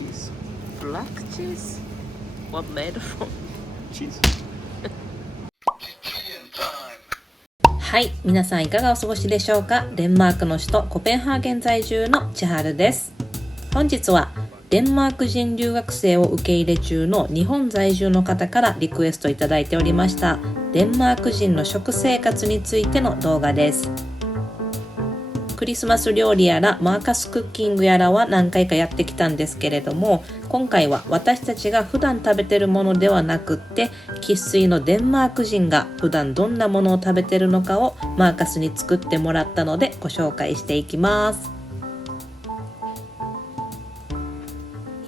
cheese. Black cheese? What made from? Cheese. はい、皆さんいかがお過ごしでしょうか。デンマークの首都コペンハーゲン在住の千春です。本日はデンマーク人留学生を受け入れ中の日本在住の方からリクエストいただいておりましたデンマーク人の食生活についての動画です。クリスマス料理やらマーカスクッキングやらは何回かやってきたんですけれども、今回は私たちが普段食べてるものではなくって生粋のデンマーク人が普段どんなものを食べてるのかをマーカスに作ってもらったのでご紹介していきます。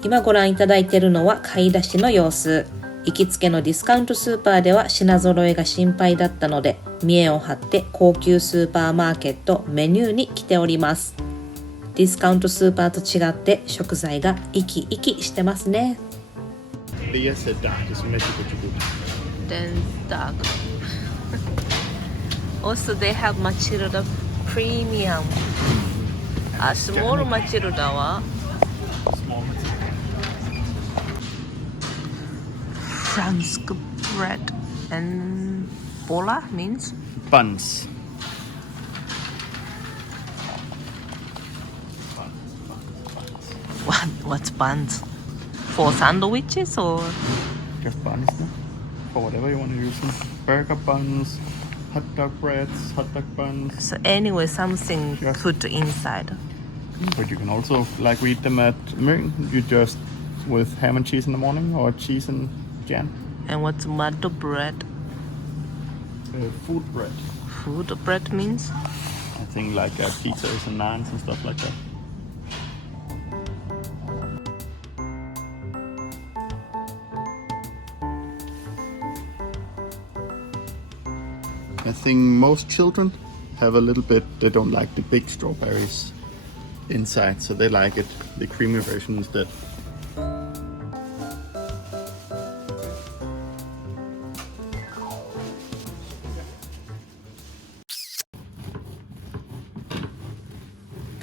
今ご覧いただいているのは買い出しの様子。行きつけのディスカウントスーパーでは品揃えが心配だったので見栄を張って高級スーパーマーケットメニューに来ております。ディスカウントスーパーと違って食材が生き生きしてますね。Det är dark som är super Then dark. Also they have Matilda Premium. Small Matilda はFransk bread and bola means buns. what's buns? For sandwiches or? Just buns, no? For whatever you want to use them. Burger buns, hot dog breads, hot dog buns. So anyway, something Yes. put inside. But you can also, like we eat them at Møn, you just with ham and cheese in the morning or cheese and jam. And what's mud bread? Food bread. Food bread means? I think like pizzas and naans and stuff like that. I think most children have a little bit, they don't like the big strawberries inside, so they like it, the creamy version instead.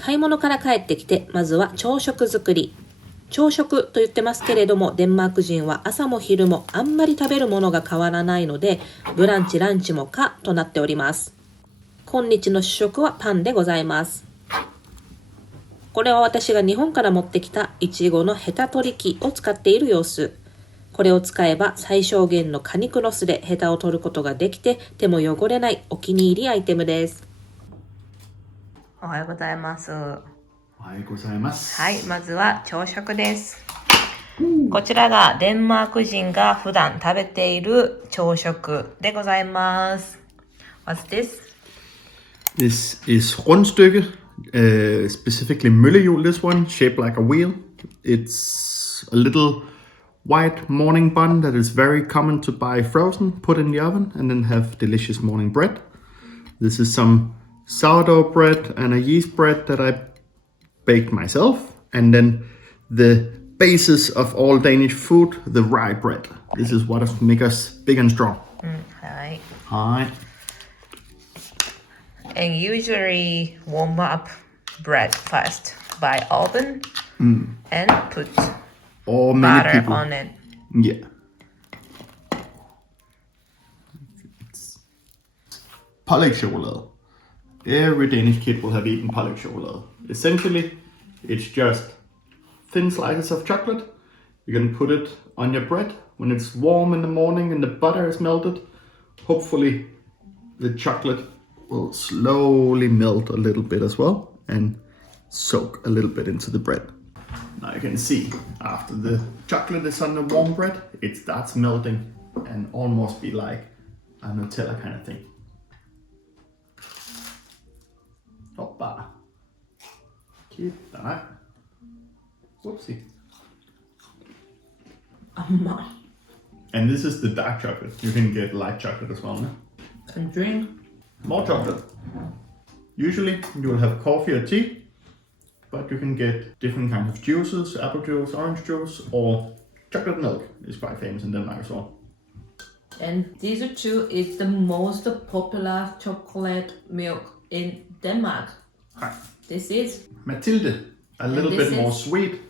買い物から帰ってきてまずは朝食作り。朝食と言ってますけれどもデンマーク人は朝も昼もあんまり食べるものが変わらないのでブランチランチも可となっております。今日の主食はパンでございます。これは私が日本から持ってきたいちごのヘタ取り機を使っている様子。これを使えば最小限の果肉ロスでヘタを取ることができて手も汚れないお気に入りアイテムです。おはようございます。おはようございます。はい、まずは朝食です。こちらがデンマーク人が普段食べている朝食でございます。What's this? This is rundstykke, specifically møllehjul, this one, shaped like a wheel. It's a little white morning bun that is very common to buy frozen, put in the oven, and then have delicious morning bread. This is some sourdough bread and a yeast bread that I baked myself, and then the basis of all Danish food, the rye bread. This is what makes us big and strong. はい。はい。 And usually warm up bread first by oven and put Or many butter people. on it. Yeah. It's pålægschokolade. Every Danish kid will have eaten pålægschokolade. Essentially, it's just thin slices of chocolate. You can put it on your bread when it's warm in the morning and the butter is melted. Hopefully, the chocolate will slowly melt a little bit as well and soak a little bit into the bread. Now you can see after the chocolate is on the warm bread, it starts melting and almost be like a Nutella kind of thing. Hoppa. Keep that. Whoopsie. And this is the dark chocolate. You can get light chocolate as well, no? And drink. More chocolate. Usually you will have coffee or tea, but you can get different kinds of juices, apple juice, orange juice, or chocolate milk is quite famous in Denmark as well. And these two is the most popular chocolate milk in Denmark. Hi. This is Mathilde, a little this bit more is- sweet.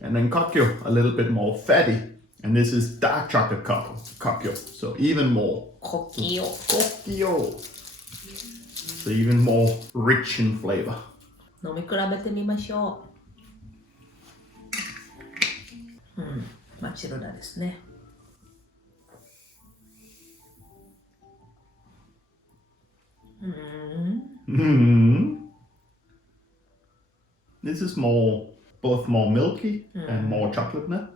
And then Kokyo, a little bit more fatty. And this is dark chocolate Kokyo. So even more. コキオ Kokyo. So even more rich in flavor. 飲み比べてみましょう。マチルダですね。This is both more milky and more chocolate nut,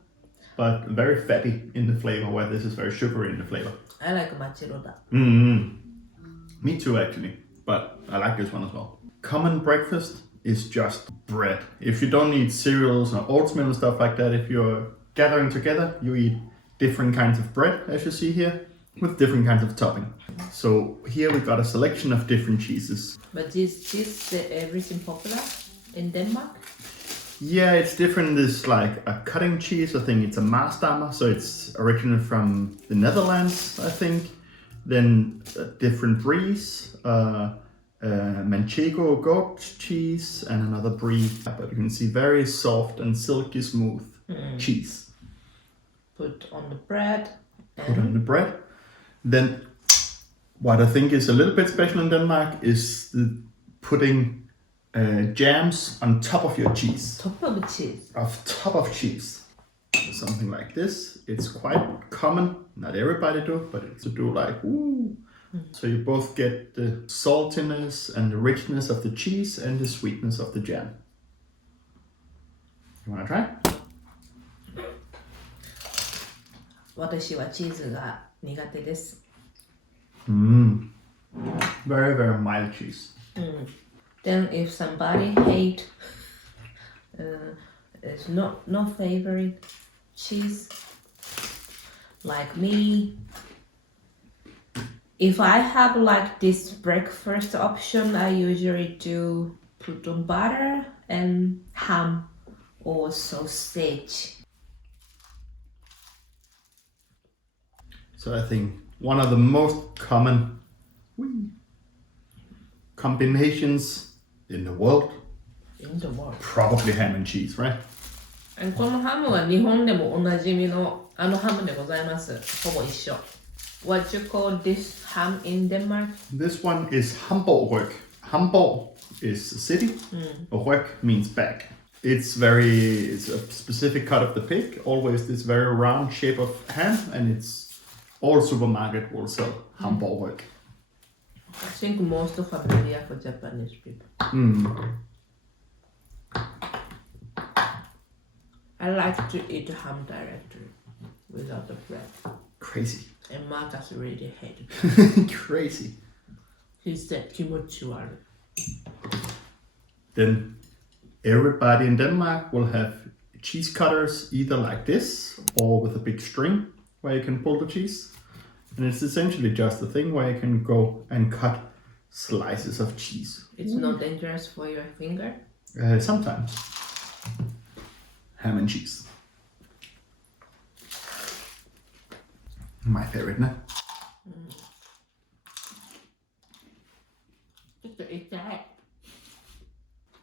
but very fatty in the flavor, where this is very sugary in the flavor. I like マチルダ。Me too, actually, but I like this one as well. Common breakfast is just bread. If you don't eat cereals or oatmeal and stuff like that, if you're gathering together, you eat different kinds of bread, as you see here, with different kinds of topping. So here we got a selection of different cheeses. But is this everything popular in Denmark? Yeah, it's different. There's like a cutting cheese. I think it's a Maasdammer, so it's original from the Netherlands, I think. Then different breeds, Manchego goat cheese, and another breed. But you can see very soft and silky smooth cheese. Put on the bread. Put on the bread. Then, what I think is a little bit special in Denmark is putting jams on top of your cheese. Top of cheese. Top of cheese. So something like this. It's quite common. Not everybody do, but it's to do like ooh. So you both get the saltiness and the richness of the cheese and the sweetness of the jam. You wanna try? 私はチーズが苦手です。Very, very mild cheese. Then if somebody hate is not favorite cheese like me, if I have like this breakfast option, I usually do put on butter and ham or sausage. So I think one of the most common combinations in the world, probably ham and cheese, right? このハムは日本でもおなじみのあのハムでございます。ほぼ一緒。What you call this ham in Denmark? This one is Hamburg. Hamburg is a city. Ryg means back. It's a specific cut of the pig. Always this very round shape of ham, and it's all supermarket will sell Hamburg. I think most familiar for Japanese people. I like to eat ham directly without the bread. Crazy. And Marcus really hated it. Crazy. He said 気持ち悪い. Then everybody in Denmark will have cheese cutters either like this or with a big string where you can pull the cheese. And it's essentially just a thing where you can go and cut slices of cheese. It's not dangerous for your finger? Sometimes. Ham and cheese. My favorite, no? ちょっと痛い.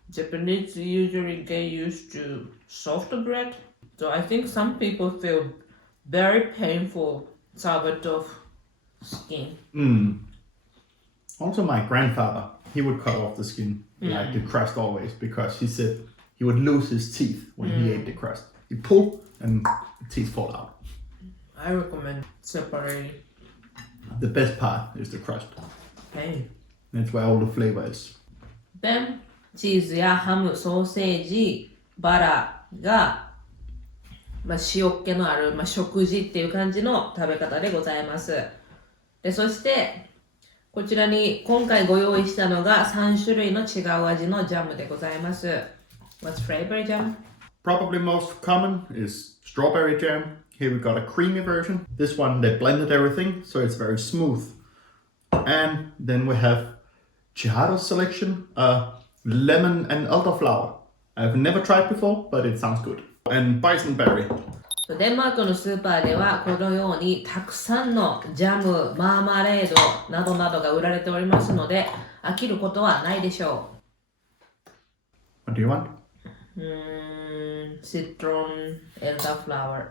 Japanese usually get used to soft bread, so I think some people feel very painful sourdough skin. Also, my grandfather, he would cut off the skin, like the crust always, because he said he would lose his teeth when he ate the crust. He pull and the teeth fall out. I recommend separating. The best part is the crust. Pain. That's where all the flavor is. Then チーズやハム、ソーセージ、バラが、塩っ気のある、食事っていう感じの食べ方でございます。で、そしてこちらに今回ご用意したのが3種類の違う味のジャムでございます。What's flavor jam? Probably most common is strawberry jam. Here we got a creamy version. This one, they blended everything, so it's very smooth. And then we have Chiharu's selection, lemon and elderflower. I've never tried before, but it sounds good. And boysenberry. デンマークのスーパーではこのようにたくさんのジャム、マーマレードなどなどが売られておりますので飽きることはないでしょう。What do you want? Citron, elderflower.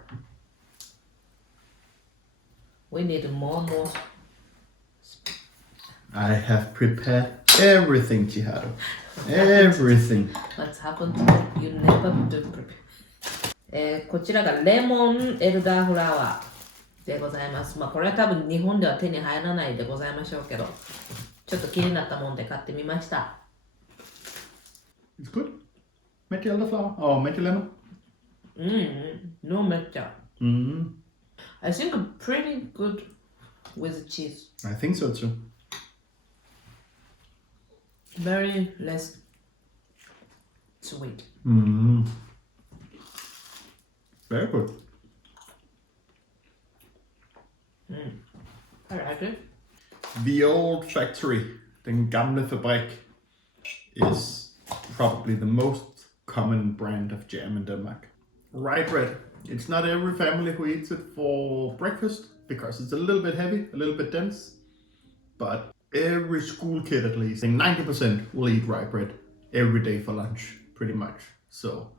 We need more. I have prepared everything, Chihado. Everything. What's happened to you? You never do prepare. こちらがレモンエルダーフラワーでございます。まあこれは多分日本では手に入らないでございましょうけど、ちょっと気になったもんで買ってみました。It's good. Met elderflower? Oh, met lemon? No matcha. I think pretty good with cheese. I think so too. Very less sweet. Very good. I like it. The old factory, den gamle fabrik, is probably the most common brand of jam in Denmark. Rye bread. It's not every family who eats it for breakfast because it's a little bit heavy, a little bit dense. But every school kid at least, I think 90% will eat rye bread every day for lunch, pretty much. So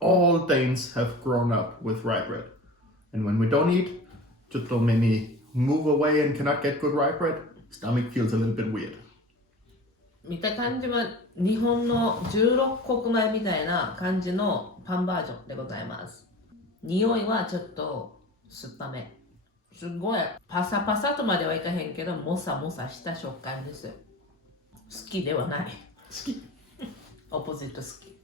all Danes have grown up with rye bread. And when we don't eat, just so many move away and cannot get good rye bread, stomach feels a little bit weird. 見た感じは日本の16穀米みたいな感じのパンバージョンでございます。匂いはちょっと酸っぱめ。すごいパサパサとまではいかへんけど、もさもさした食感です。好きではない。好き。オポジット好き。好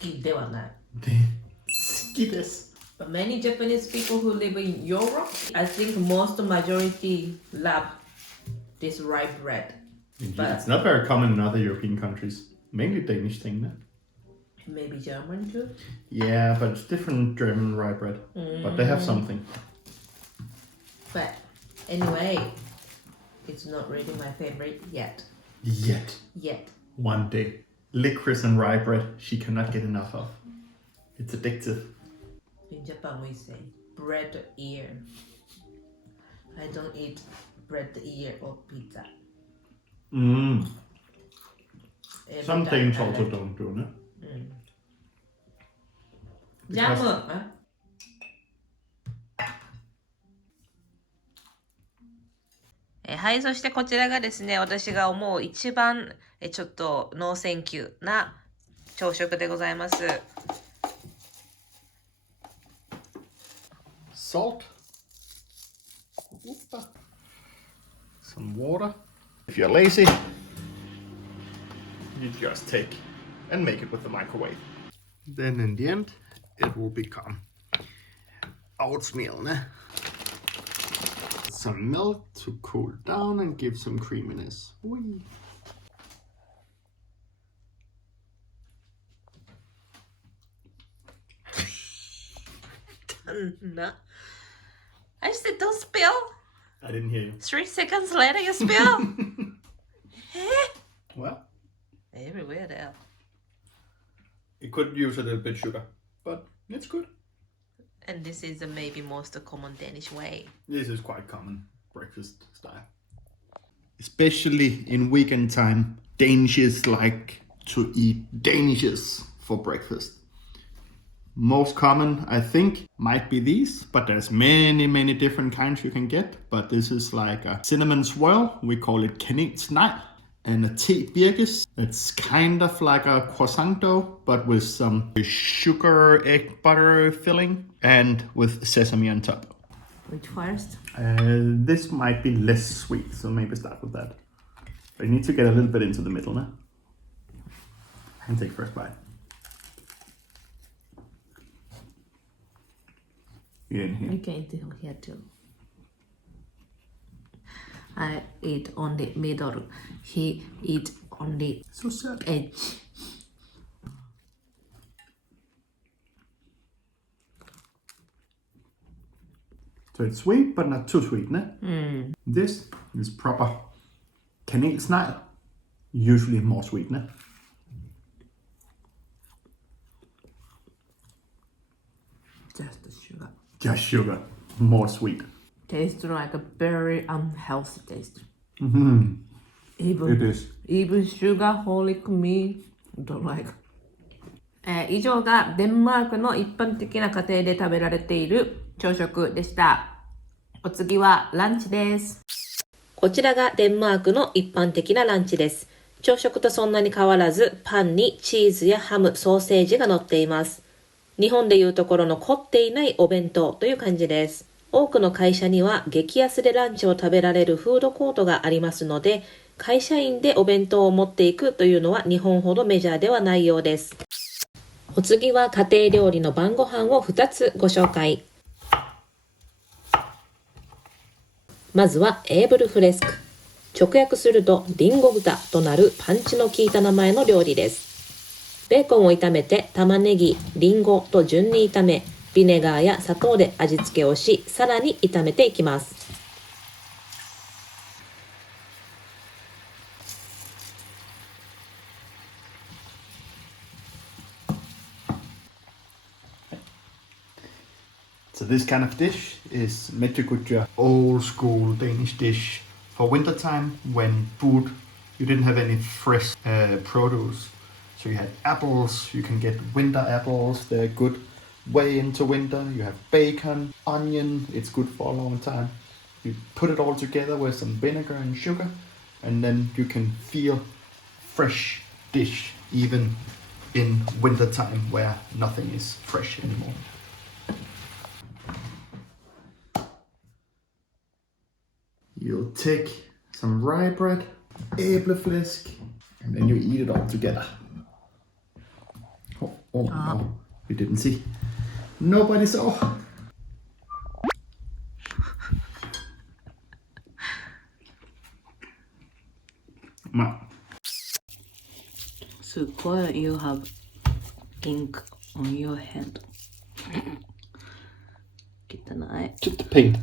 きではない。好きです。But many Japanese people who live in Europe, I think most majority love this rye bread. But it's not very common in other European countries. Mainly Danish thing, no? Maybe German too? Yeah, but it's different German rye bread. But they have something. But anyway, it's not really my favorite yet. Yet. One day. Licorice and rye bread, she cannot get enough of. It's addictive. In Japan we say bread ear. I don't eat bread ear or pizza. Some Every Danes time I also like- don't do it. Jam. はい、そしてこちらがですね、私が思う一番ちょっとノーセンキューな朝食でございます。Salt. Some water. If you're lazy, you just take and make it with the microwave. Then in the end, it will become oatmeal. Ne? Some milk to cool down and give some creaminess. Whee. I said don't spill. I didn't hear you. 3 seconds later you spill. What? Everywhere there. It could use a little bit sugar, but it's good. And this is the maybe most common Danish way. This is quite common breakfast style. Especially in weekend time, Danes like to eat Danishes for breakfast. Most common, I think, might be these, but there's many different kinds you can get. But this is like a cinnamon swirl. We call it kanelsnegl. And a te birkes. It's kind of like a croissant dough, but with some sugar, egg, butter filling, and with sesame on top. Which first? This might be less sweet, so maybe start with that. But you need to get a little bit into the middle, no? I can take first bite. You didn't hear. You can eat here too. I eat on the middle. He eat on the So sad. edge. So it's sweet, but not too sweet, no? This is proper kanelsnegl. Usually more sweet, no? Just the sugar. Just sugar, more sweet. Tastes like a very unhealthy taste. It is. Even sugar holic me don't like. 以上がデンマークの一般的な家庭で食べられている朝食でした。お次はランチです。こちらがデンマークの一般的なランチです。朝食とそんなに変わらず、パンにチーズやハム、ソーセージが乗っています。日本でいうところの凝っていないお弁当という感じです。多くの会社には激安でランチを食べられるフードコートがありますので、会社員でお弁当を持っていくというのは日本ほどメジャーではないようです。お次は家庭料理の晩ご飯を2つご紹介。まずはエーブルフレスク。直訳するとリンゴ豚となるパンチの効いた名前の料理です。ベーコンを炒めて玉ねぎ、リンゴと順に炒め、ビネガーや砂糖で味付けをし、さらに炒めていきます。So this kind of dish is Mættegrytja, old school Danish dish for wintertime when you didn't have any fresh produce. So you had apples, you can get winter apples, they're good way into winter. You have bacon, onion, it's good for a long time. You put it all together with some vinegar and sugar, and then you can feel fresh dish even in winter time where nothing is fresh anymore. You'll take some rye bread, æbleflæsk, and then you eat it all together. Oh no, you didn't see. Nobody saw. すごい You have ink on your hand. 汚い。Just the paint.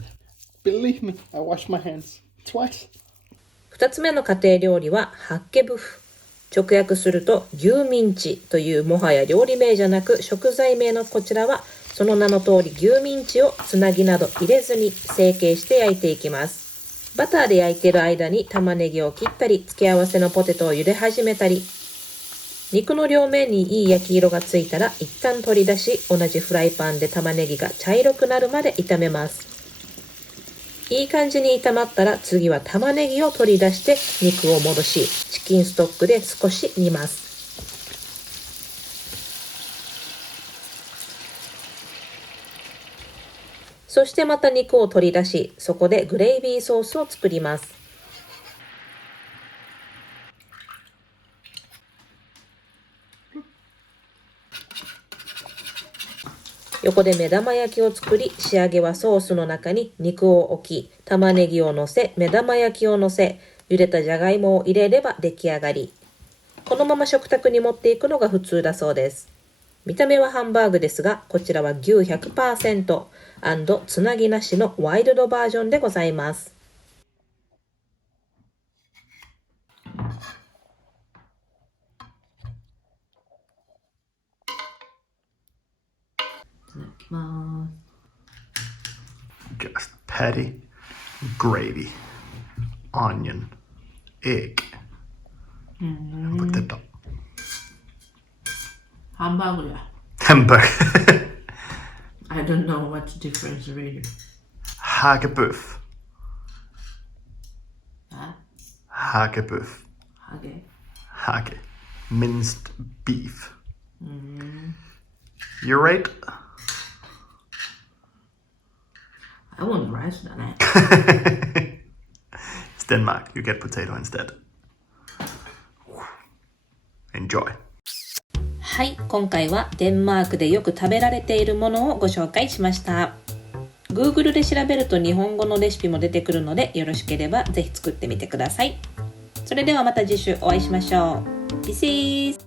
Believe me, I wash my hands twice. 2つ目の家庭料理はハッケブフ。直訳すると牛ミンチというもはや料理名じゃなく食材名のこちらはその名の通り牛ミンチをつなぎなど入れずに成形して焼いていきます。バターで焼いている間に玉ねぎを切ったり付け合わせのポテトを茹で始めたり、肉の両面にいい焼き色がついたら一旦取り出し、同じフライパンで玉ねぎが茶色くなるまで炒めます。いい感じに炒まったら次は玉ねぎを取り出して肉を戻し、チキンストックで少し煮ます。そしてまた肉を取り出し、そこでグレイビーソースを作ります。横で目玉焼きを作り、仕上げはソースの中に肉を置き、玉ねぎを乗せ、目玉焼きを乗せ、茹でたじゃがいもを入れれば出来上がり。このまま食卓に持っていくのが普通だそうです。見た目はハンバーグですが、こちらは牛 100% &つなぎなしのワイルドバージョンでございます。Just patty, gravy, onion, egg, and put that up. ハンバーグだ。Hamburg. I don't know what's the difference really. Hagebuff. Huh? Hagebuff. Hage. Hage. Minced beef. You rate? I want rice だね。It's Denmark. You get potato instead. Enjoy. はい、今回はデンマークでよく食べられているものをご紹介しました。Google で調べると日本語のレシピも出てくるので、よろしければぜひ作ってみてください。それではまた次週お会いしましょう。Peace!